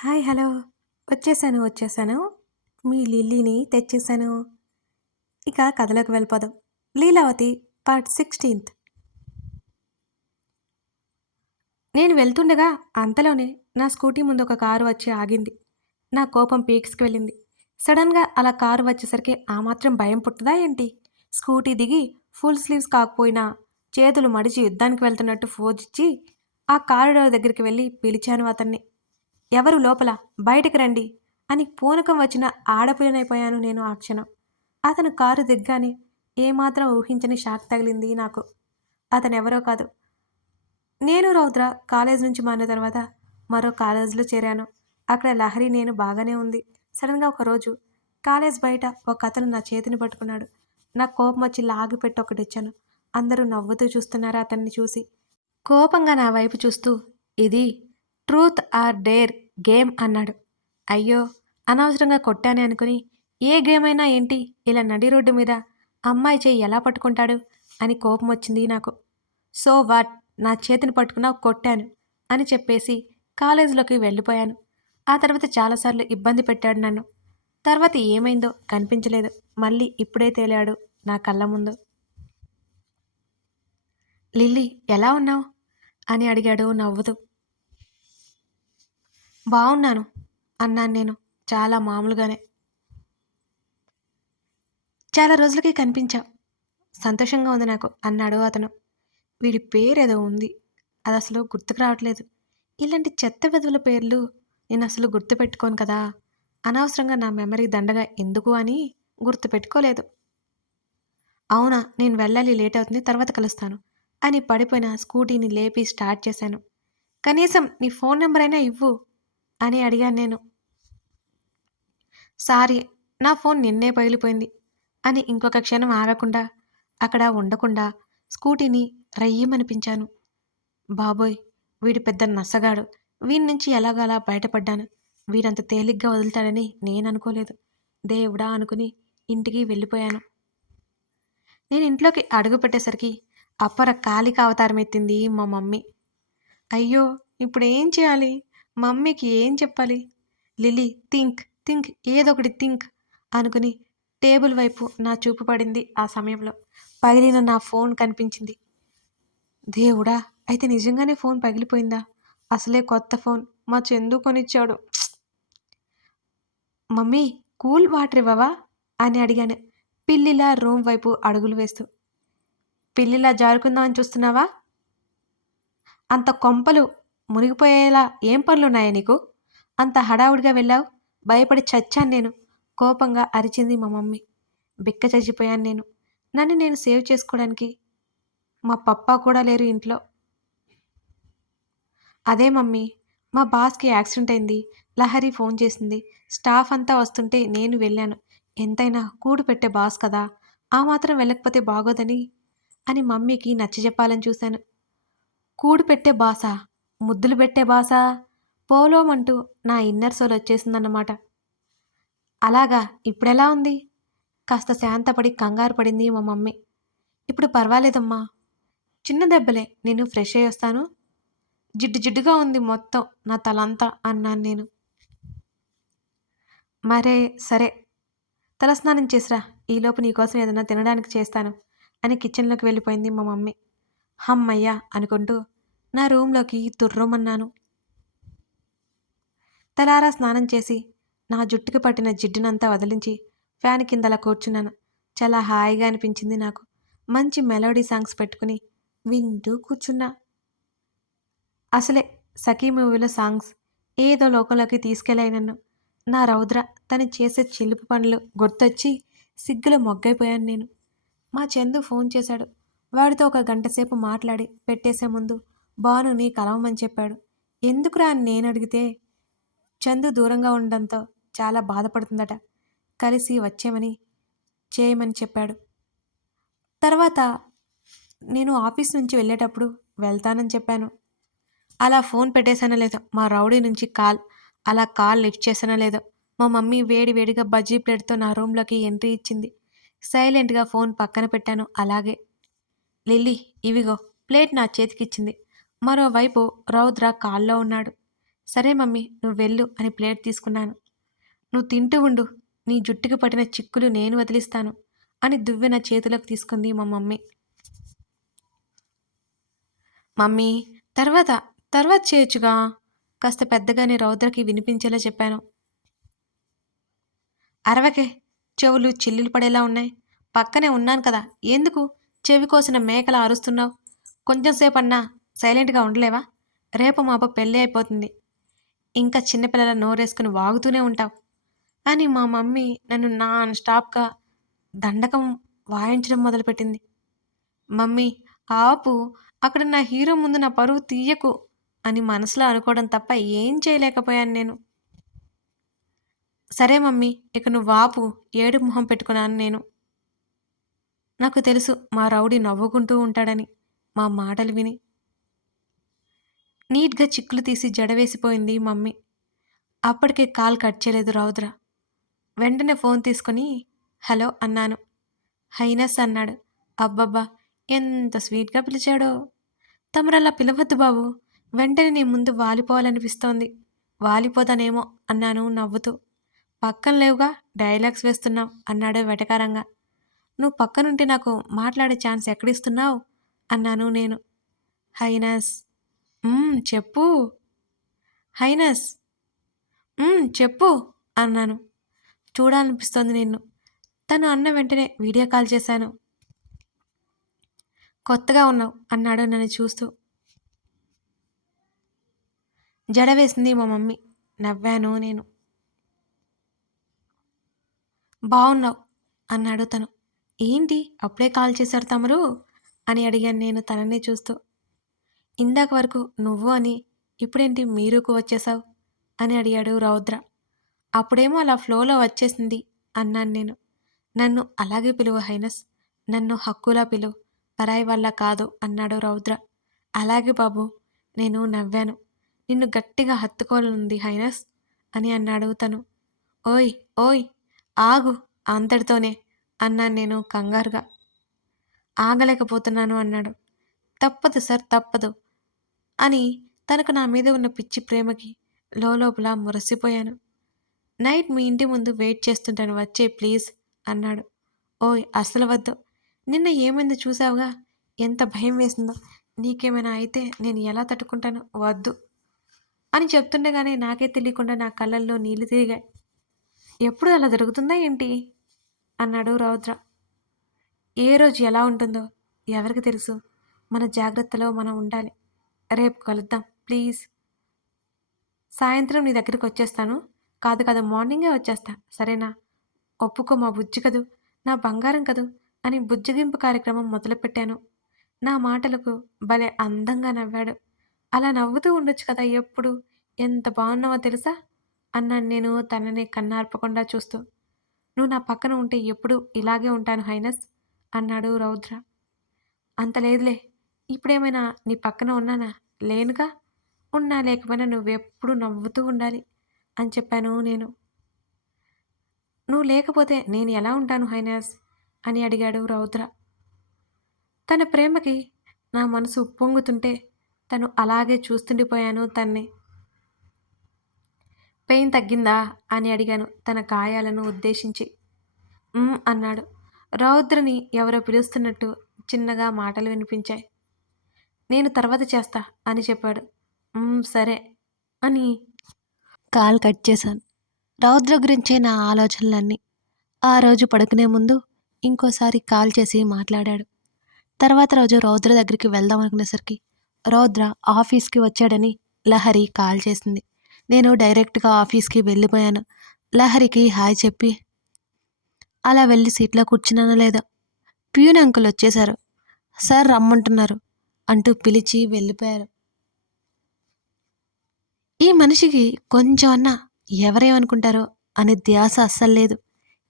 Hi hello. వచ్చేసాను వచ్చేసాను. మీ లిల్లీని తెచ్చేసాను. ఇక కథలోకి వెళ్ళిపోదాం. లీలావతి పార్ట్ సిక్స్టీన్త్ నేను వెళ్తుండగా అంతలోనే నా స్కూటీ ముందు ఒక కారు వచ్చి ఆగింది. నా కోపం పీక్స్కి వెళ్ళింది. సడన్గా అలా కారు వచ్చేసరికి ఆ మాత్రం భయం పుట్టదా ఏంటి? స్కూటీ దిగి ఫుల్ స్లీవ్స్ కాకపోయినా చేతులు మడిచి యుద్ధానికి వెళ్తున్నట్టు ఫోజ్ ఇచ్చి ఆ కారిడార్ దగ్గరికి వెళ్ళి పిలిచాను అతన్ని. ఎవరు లోపల? బయటకు రండి అని పూనకం వచ్చిన ఆడపిల్లనైపోయాను నేను ఆ క్షణం. అతను కారు దిగ్గానే ఏమాత్రం ఊహించని షాక్ తగిలింది నాకు. అతను ఎవరో కాదు. నేను రౌద్ర కాలేజ్ నుంచి మారిన తర్వాత మరో కాలేజీలో చేరాను. అక్కడ లహరి నేను బాగానే ఉంది. సడన్గా ఒకరోజు కాలేజ్ బయట ఒక అతను నా చేతిని పట్టుకున్నాడు. నా కోపం వచ్చి లాగి పెట్టి ఒకటి ఇచ్చాను. అందరూ నవ్వుతూ చూస్తున్నారు అతన్ని చూసి. కోపంగా నా వైపు చూస్తూ ఇది ట్రూత్ ఆర్ డేర్ గేమ్ అన్నాడు. అయ్యో అనవసరంగా కొట్టానే అనుకుని ఏ గేమ్ అయినా ఏంటి? ఇలా నడి రోడ్డు మీద అమ్మాయి చేయి ఎలా పట్టుకుంటాడు? అని కోపం వచ్చింది నాకు. So what? నా చేతిని పట్టుకున్నా కొట్టాను అని చెప్పేసి కాలేజీలోకి వెళ్ళిపోయాను. ఆ తర్వాత చాలాసార్లు ఇబ్బంది పెట్టాడు నన్ను. తర్వాత ఏమైందో కనిపించలేదు. మళ్ళీ ఇప్పుడే తేలాడు నా కళ్ళ ముందు. లిల్లీ ఎలా ఉన్నావు? అని అడిగాడు నవ్వుతూ. బాగున్నాను అన్నాను నేను చాలా మామూలుగానే. చాలా రోజులకి కనిపించా. సంతోషంగా ఉంది నాకు అన్నాడు అతను. వీడి పేరేదో ఉంది అది అసలు గుర్తుకు రావట్లేదు. ఇలాంటి చెత్త వెధవుల పేర్లు నేను అసలు గుర్తుపెట్టుకోను కదా అనవసరంగా నా మెమరీ దండగా ఎందుకు అని గుర్తుపెట్టుకోలేదు. అవునా నేను వెళ్ళాలి లేట్ అవుతుంది తర్వాత కలుస్తాను అని పడిపోయిన స్కూటీని లేపి స్టార్ట్ చేశాను. కనీసం నీ ఫోన్ నెంబర్ అయినా ఇవ్వు అని అడిగాను నేను. సారీ నా ఫోన్ నిన్నే పగిలిపోయింది అని ఇంకొక క్షణం ఆగకుండా అక్కడ ఉండకుండా స్కూటీని రయ్యమనిపించాను. బాబోయ్ వీడు పెద్ద నస్సగాడు వీడి నుంచి ఎలాగలా బయటపడ్డాను? వీడంత తేలిగ్గా వదులుతాడని నేను అనుకోలేదు దేవుడా అనుకుని ఇంటికి వెళ్ళిపోయాను. నేను ఇంట్లోకి అడుగు పెట్టేసరికి అప్పర కాలిక అవతారం ఎత్తింది మా మమ్మీ. అయ్యో ఇప్పుడు ఏం చేయాలి? మమ్మీకి ఏం చెప్పాలి? లిలీ థింక్ థింక్ ఏదొకటి థింక్ అనుకుని టేబుల్ వైపు నా చూపు పడింది ఆ సమయంలో. పగిలిన నా ఫోన్ కనిపించింది. దేవుడా అయితే నిజంగానే ఫోన్ పగిలిపోయిందా? అసలే కొత్త ఫోన్. మా చందు కొనిచ్చాడు. మమ్మీ కూల్ వాటర్ ఇవ్వవా? అని అడిగాను. పిల్లిలా రూమ్ వైపు అడుగులు వేస్తూ. పిల్లిలా జారుకుందామని చూస్తున్నావా? అంత కొంపలు మునిగిపోయేలా ఏం పనులున్నాయా నీకు? అంత హడావుడిగా వెళ్ళావు? భయపడి చచ్చాను నేను. కోపంగా అరిచింది మా మమ్మీ. బిక్క చచ్చిపోయాను నేను. నన్ను నేను సేవ్ చేసుకోవడానికి మా పప్పా కూడా లేరు ఇంట్లో. అదే మమ్మీ మా బాస్కి యాక్సిడెంట్ అయింది. లహరి ఫోన్ చేసింది. స్టాఫ్ అంతా వస్తుంటే నేను వెళ్ళాను. ఎంతైనా కూడు పెట్టే బాస్ కదా. ఆ మాత్రం వెళ్ళకపోతే బాగోదని అని మమ్మీకి నచ్చజెప్పాలని చూశాను. కూడు పెట్టే బాసా? ముద్దులు పెట్టే బాసా. పోలోమంటూ నా ఇన్నర్ సోల్ వచ్చేసిందన్నమాట. అలాగా ఇప్పుడెలా ఉంది? కాస్త శాంతపడి కంగారు పడింది మా మమ్మీ. ఇప్పుడు పర్వాలేదమ్మా. చిన్న దెబ్బలే నేను ఫ్రెష్ అయ్యి వస్తాను. జిడ్డు జిడ్డుగా ఉంది మొత్తం నా తలంతా అన్నాను నేను. మరే సరే. తలస్నానం చేసిరా ఈలోపు నీకోసం ఏదైనా తినడానికి చేస్తాను అని కిచెన్లోకి వెళ్ళిపోయింది మా మమ్మీ. హమ్మయ్యా అనుకుంటూ నా రూమ్లోకి తుర్రమన్నాను తలారా స్నానం చేసి నా జుట్టుకి పట్టిన జిడ్డునంతా వదిలించి ఫ్యాన్ కిందలా కూర్చున్నాను. చాలా హాయిగా అనిపించింది నాకు. మంచి మెలోడీ సాంగ్స్ పెట్టుకుని వింటూ కూర్చున్నా. అసలే సఖీ మూవీలో సాంగ్స్ ఏదో లోకంలోకి తీసుకెళ్ళాయి నన్ను. నా రౌద్ర తను చేసే చిలుపు పనులు గుర్తొచ్చి సిగ్గులో మొగ్గైపోయాను నేను. మా చందు ఫోన్ చేశాడు. వాడితో ఒక గంట సేపు మాట్లాడి పెట్టేసే ముందు భానుని కలవమని చెప్పాడు. ఎందుకురా అని నేను అడిగితే చందు దూరంగా ఉండడంతో చాలా బాధపడుతుందట. కలిసి వచ్చేమని చేయమని చెప్పాడు. తర్వాత నేను ఆఫీస్ నుంచి వెళ్ళేటప్పుడు వెళ్తానని చెప్పాను. అలా ఫోన్ పెట్టేసానో లేదో మా రౌడీ నుంచి కాల్ అలా కాల్ లిఫ్ట్ చేసానో లేదో మా మమ్మీ వేడి వేడిగా బజ్జీ ప్లేట్తో నా రూమ్లోకి ఎంట్రీ ఇచ్చింది. సైలెంట్గా ఫోన్ పక్కన పెట్టాను అలాగే. లిల్లీ ఇవిగో ప్లేట్ నా చేతికిచ్చింది. మరోవైపు రౌద్ర కాల్లో ఉన్నాడు. సరే మమ్మీ నువ్వు వెళ్ళు అని ప్లేట్ తీసుకున్నాను. నువ్వు తింటూ ఉండు నీ జుట్టుకి పట్టిన చిక్కులు నేను వదిలిస్తాను అని దువ్వెన చేతులకు తీసుకుంది మా మమ్మీ. మమ్మీ తర్వాత తర్వాత చేయొచ్చుగా? కాస్త పెద్దగానే రౌద్రకి వినిపించేలా చెప్పాను. అరవకే చెవులు చిల్లులు పడేలా ఉన్నాయి. పక్కనే ఉన్నాను కదా ఎందుకు? చెవి కోసిన మేకలా అరుస్తున్నావు. కొంచెంసేపన్నా సైలెంట్గా ఉండలేవా? రేపు మాప పెళ్ళి అయిపోతుంది. ఇంకా చిన్నపిల్లల నోరేసుకుని వాగుతూనే ఉంటావు. అని మా మమ్మీ నన్ను నాన్ స్టాప్గా దండకం వాయించడం మొదలుపెట్టింది. మమ్మీ ఆపు అక్కడ నా హీరో ముందు నా పరువు తీయకు అని మనసులో అనుకోవడం తప్ప ఏం చేయలేకపోయాను నేను. సరే మమ్మీ ఇక నువ్వు వాపు ఏడు మొహం పెట్టుకున్నాను నేను. నాకు తెలుసు మా రౌడీ నవ్వుకుంటూ ఉంటాడని మా మాటలు విని నీట్గా చిక్కులు తీసి జడవేసిపోయింది మమ్మీ. అప్పటికే కాల్ కట్ చేయలేదు రౌద్ర. వెంటనే ఫోన్ తీసుకొని హలో అన్నాను. హైనస్ అన్నాడు. అబ్బబ్బా! ఎంత స్వీట్గా పిలిచాడో! తమరలా పిలవద్దు బాబు. వెంటనే నీ ముందు వాలిపోవాలనిపిస్తోంది. వాలిపోతానేమో అన్నాను నవ్వుతూ. పక్కన లేవుగా డైలాగ్స్ వేస్తున్నావు అన్నాడు వెటకారంగా. నువ్వు పక్కనుంటే నాకు మాట్లాడే ఛాన్స్ ఎక్కడిస్తున్నావు? అన్నాను నేను. హైనస్ "మ్మ్, చెప్పు. హైనస్. "మ్మ్, చెప్పు అన్నాను. చూడాలనిపిస్తోంది నిన్ను. తను అన్న వెంటనే వీడియో కాల్ చేశాను. కొత్తగా ఉన్నావు అన్నాడు నన్ను చూస్తూ. జడ వేసింది మా మమ్మీ. నవ్వాను నేను. బాగున్నావు అన్నాడు తను. ఏంటి అప్పుడే కాల్ చేశారు తమరు? అని అడిగాను నేను తననే చూస్తూ. ఇందాక వరకు నువ్వు అని ఇప్పుడేంటి మీరుకు వచ్చేసావు అని అడిగాడు రౌద్ర. అప్పుడేమో అలా ఫ్లోలో వచ్చేసింది అన్నాను నేను. నన్ను అలాగే పిలువు హైనస్. నన్ను హక్కులా పిలువు. పరాయి వల్ల కాదు అన్నాడు రౌద్ర. అలాగే బాబు నేను నవ్వాను. నిన్ను గట్టిగా హత్తుకోవాలనుంది హైనస్ అని అన్నాడు తను. ఓయ్ ఓయ్ ఆగు అంతటితోనే అన్నాను నేను కంగారుగా. ఆగలేకపోతున్నాను అన్నాడు. తప్పదు సార్ తప్పదు. అని తనకు నా మీద ఉన్న పిచ్చి ప్రేమకి లోపల మురసిపోయాను. నైట్ మీ ఇంటి ముందు వెయిట్ చేస్తుంటాను వచ్చే ప్లీజ్ అన్నాడు. ఓయ్ అసలు వద్దు. నిన్న ఏమైందో చూసావుగా? ఎంత భయం వేసిందో. నీకేమైనా అయితే నేను ఎలా తట్టుకుంటాను? వద్దు అని చెప్తుండగానే నాకే తెలియకుండా నా కళ్ళల్లో నీళ్ళు తిరిగాయి. ఎప్పుడు అలా జరుగుతుందా ఏంటి? అన్నాడు రౌద్ర. ఏ రోజు ఎలా ఉంటుందో ఎవరికి తెలుసు. మన జాగ్రత్తలో మనం ఉండాలి. రేపు కలుద్దాం ప్లీజ్. సాయంత్రం నీ దగ్గరికి వచ్చేస్తాను. కాదు కాదు మార్నింగే వచ్చేస్తా సరేనా? ఒప్పుకో మా బుజ్జి కదూ? నా బంగారం కదూ? అని బుజ్జగింపు కార్యక్రమం మొదలుపెట్టాను. నా మాటలకు భలే అందంగా నవ్వాడు. అలా నవ్వుతూ ఉండొచ్చు కదా ఎప్పుడు? ఎంత బాగున్నావో తెలుసా? అన్నాను నేను తనని కన్నార్పకుండా చూస్తూ. నువ్వు నా పక్కన ఉంటే ఎప్పుడు ఇలాగే ఉంటాను హైనస్ అన్నాడు రౌద్ర. అంత లేదులే ఇప్పుడేమైనా నీ పక్కన ఉన్నానా? లేనుగా? ఉన్నా లేకపోయినా నువ్వెప్పుడు నవ్వుతూ ఉండాలి అని చెప్పాను నేను. నువ్వు లేకపోతే నేను ఎలా ఉంటాను హైనాస్? అని అడిగాడు రౌద్ర. తన ప్రేమకి నా మనసు ఉప్పొంగుతుంటే తను అలాగే చూస్తుండిపోయాను తన్ని. పెయిన్ తగ్గిందా? అని అడిగాను తన గాయాలను ఉద్దేశించి. అన్నాడు. రౌద్రని ఎవరో పిలుస్తున్నట్టు చిన్నగా మాటలు వినిపించాయి. నేను తర్వాత చేస్తా అని చెప్పాడు. సరే అని కాల్ కట్ చేశాను. రౌద్ర గురించే నా ఆలోచనలన్నీ. ఆ రోజు పడుకునే ముందు ఇంకోసారి కాల్ చేసి మాట్లాడాడు. తర్వాత రోజు రౌద్ర దగ్గరికి వెళ్దాం అనుకునేసరికి రౌద్ర ఆఫీస్కి వచ్చాడని లహరి కాల్ చేసింది. నేను డైరెక్ట్గా ఆఫీస్కి వెళ్ళిపోయాను. లహరికి హాయ్ చెప్పి అలా వెళ్ళి సీట్లో కూర్చున్నానో లేదో? ప్యూన్ అంకుల్ వచ్చేశారు సార్ రమ్మంటున్నారు. అంటూ పిలిచి వెళ్ళిపోయారు. ఈ మనిషికి కొంచెం అన్నా ఎవరేమనుకుంటారో అనే ధ్యాస అస్సలు లేదు.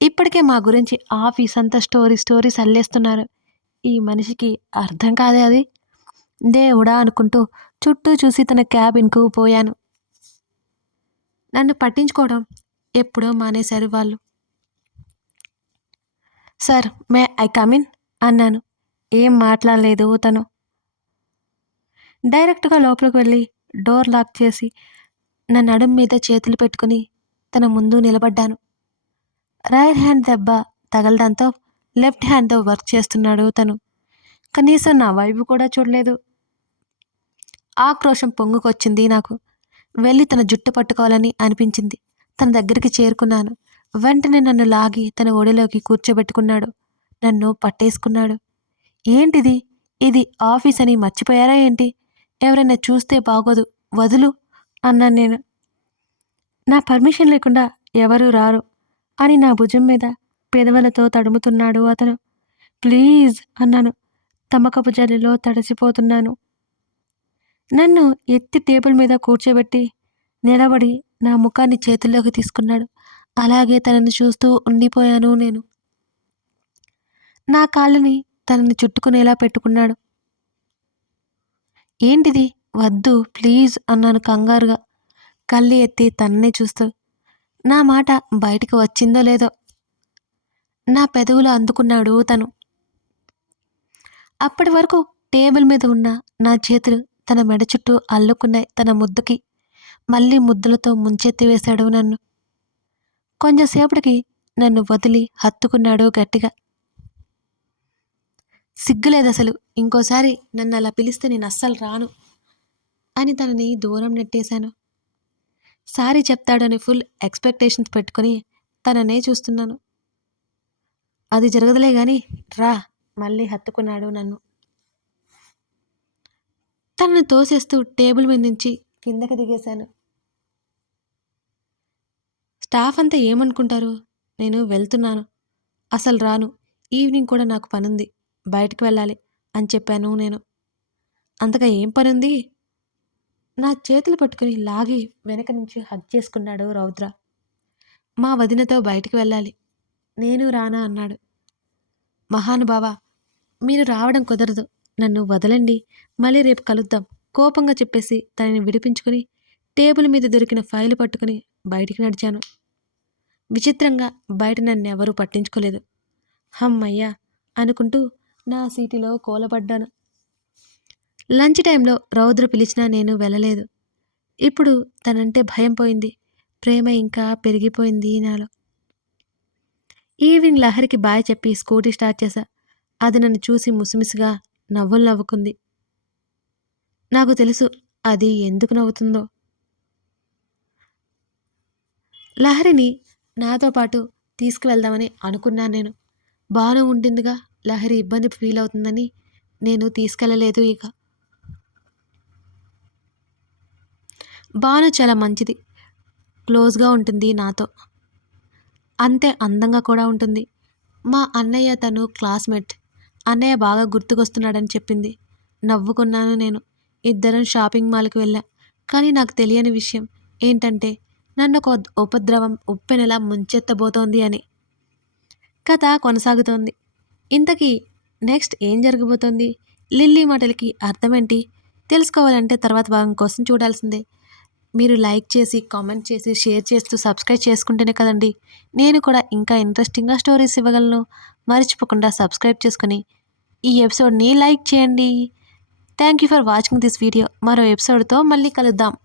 ఇప్పటికే మా గురించి ఆఫీస్ అంతా స్టోరీ స్టోరీస్ అల్లేస్తున్నారు ఈ మనిషికి అర్థం కాదే అది. దేవుడా అనుకుంటూ చుట్టూ చూసి తన క్యాబిన్కు పోయాను. నన్ను పట్టించుకోవడం ఎప్పుడో మానేశారు వాళ్ళు. సార్ మే ఐ కమిన్ అన్నాను. ఏం మాట్లాడలేదు తను. డైరెక్ట్గా లోపలికి వెళ్ళి డోర్ లాక్ చేసి నా నడుం మీద చేతులు పెట్టుకుని తన ముందు నిలబడ్డాను. రైట్ హ్యాండ్ దెబ్బ తగలడంతో లెఫ్ట్ హ్యాండ్తో వర్క్ చేస్తున్నాడు తను. కనీసం నా వైపు కూడా చూడలేదు. ఆక్రోషం పొంగుకొచ్చింది నాకు. వెళ్ళి తన జుట్టు పట్టుకోవాలని అనిపించింది. తన దగ్గరికి చేరుకున్నాను. వెంటనే నన్ను లాగి తన ఒడిలోకి కూర్చోబెట్టుకున్నాడు. నన్ను పట్టేసుకున్నాడు. ఏంటిది? ఇది ఆఫీస్ అని మర్చిపోయారా ఏంటి? ఎవరైనా చూస్తే బాగోదు వదులు అన్నాను నేను. నా పర్మిషన్ లేకుండా ఎవరు రారు అని నా భుజం మీద పెదవులతో తడుముతున్నాడు అతను. ప్లీజ్ అన్నాను తమకపు జల్లిలో తడిసిపోతున్నాను. నన్ను ఎత్తి టేబుల్ మీద కూర్చోబెట్టి నిలబడి నా ముఖాన్ని చేతుల్లోకి తీసుకున్నాడు. అలాగే తనని చూస్తూ ఉండిపోయాను నేను. నా కాళ్ళని తనని చుట్టుకునేలా పెట్టుకున్నాడు. ఏంటిది? వద్దు ప్లీజ్ అన్నాను కంగారుగా. కళ్ళు ఎత్తి తన్నే చూస్తూ నా మాట బయటికి వచ్చిందో లేదో. నా పెదవులు అందుకున్నాడు తను. అప్పటి వరకు టేబుల్ మీద ఉన్న నా చేతులు తన మెడ చుట్టూ అల్లుకున్నాయి తన ముద్దుకి. మళ్ళీ ముద్దులతో ముంచెత్తి వేశాడు నన్ను. కొంచెంసేపటికి నన్ను వదిలి హత్తుకున్నాడు గట్టిగా. సిగ్గులేదు అసలు ఇంకోసారి నన్ను అలా పిలిస్తే నేను అస్సలు రాను అని తనని దూరం నెట్టేశాను. సారీ చెప్తాడని ఫుల్ ఎక్స్పెక్టేషన్స్ పెట్టుకొని తననే చూస్తున్నాను. అది జరగదులే గాని రా మళ్ళీ హత్తుకున్నాడు నన్ను. తనని తోసేస్తూ టేబుల్ మీద నుంచి కిందకి దిగేశాను. స్టాఫ్ అంతా ఏమనుకుంటారు? నేను వెళ్తున్నాను. అసలు రాను. ఈవినింగ్ కూడా నాకు పనుంది. బయటకు వెళ్ళాలి అని చెప్పాను నేను. అంతగా ఏం పని ఉంది నా చేతులు పట్టుకుని లాగి వెనక నుంచి హగ్ చేసుకున్నాడు రౌద్ర. మా వదినతో బయటికి వెళ్ళాలి. నేను రానా అన్నాడు. మహానుభావ మీరు రావడం కుదరదు. నన్ను వదలండి. మళ్ళీ రేపు కలుద్దాం. కోపంగా చెప్పేసి తనని విడిపించుకుని టేబుల్ మీద దొరికిన ఫైల్ పట్టుకుని బయటికి నడిచాను. విచిత్రంగా బయట నన్ను ఎవరూ పట్టించుకోలేదు. హమ్మయ్యా అనుకుంటూ నా సీటిలో కోలబడ్డాను. లంచ్ టైంలో రౌద్ర పిలిచినా నేను వెళ్ళలేదు. ఇప్పుడు తనంటే భయం పోయింది. ప్రేమ ఇంకా పెరిగిపోయింది నాలో. ఈవినింగ్ లహరికి బాయ్ చెప్పి స్కూటీ స్టార్ట్ చేశా. అది నన్ను చూసి ముసిమిసిగా నవ్వులు నవ్వుకుంది. నాకు తెలుసు అది ఎందుకు నవ్వుతుందో. లహరిని నాతో పాటు తీసుకువెళ్దామని అనుకున్నాను నేను. బాను ఉంటుందిగా లహరి ఇబ్బంది ఫీల్ అవుతుందని నేను తీసుకెళ్ళలేదు ఇక. బాను చాలా మంచిది. క్లోజ్గా ఉంటుంది నాతో. అంతే అందంగా కూడా ఉంటుంది. మా అన్నయ్య తను క్లాస్మేట్. అన్నయ్య బాగా గుర్తుకొస్తున్నాడని చెప్పింది. నవ్వుకున్నాను నేను. ఇద్దరం షాపింగ్ మాల్కి వెళ్ళా. కానీ నాకు తెలియని విషయం ఏంటంటే నన్ను ఒక ఉపద్రవం ఉప్పెనెలా ముంచెత్తబోతోంది అని. కథ కొనసాగుతోంది. ఇంతకీ నెక్స్ట్ ఏం జరగబోతోంది? లిల్లీ మాటలకి అర్థమేంటి? తెలుసుకోవాలంటే తర్వాత భాగం కోసం చూడాల్సిందే. మీరు లైక్ చేసి కామెంట్ చేసి షేర్ చేస్తూ సబ్స్క్రైబ్ చేసుకుంటేనే కదండి. నేను కూడా ఇంకా ఇంట్రెస్టింగ్గా స్టోరీస్ ఇవ్వగలను. మర్చిపోకుండా సబ్స్క్రైబ్ చేసుకుని ఈ ఎపిసోడ్ని లైక్ చేయండి. Thank you for watching this video. మరో ఎపిసోడ్తో మళ్ళీ కలుద్దాం.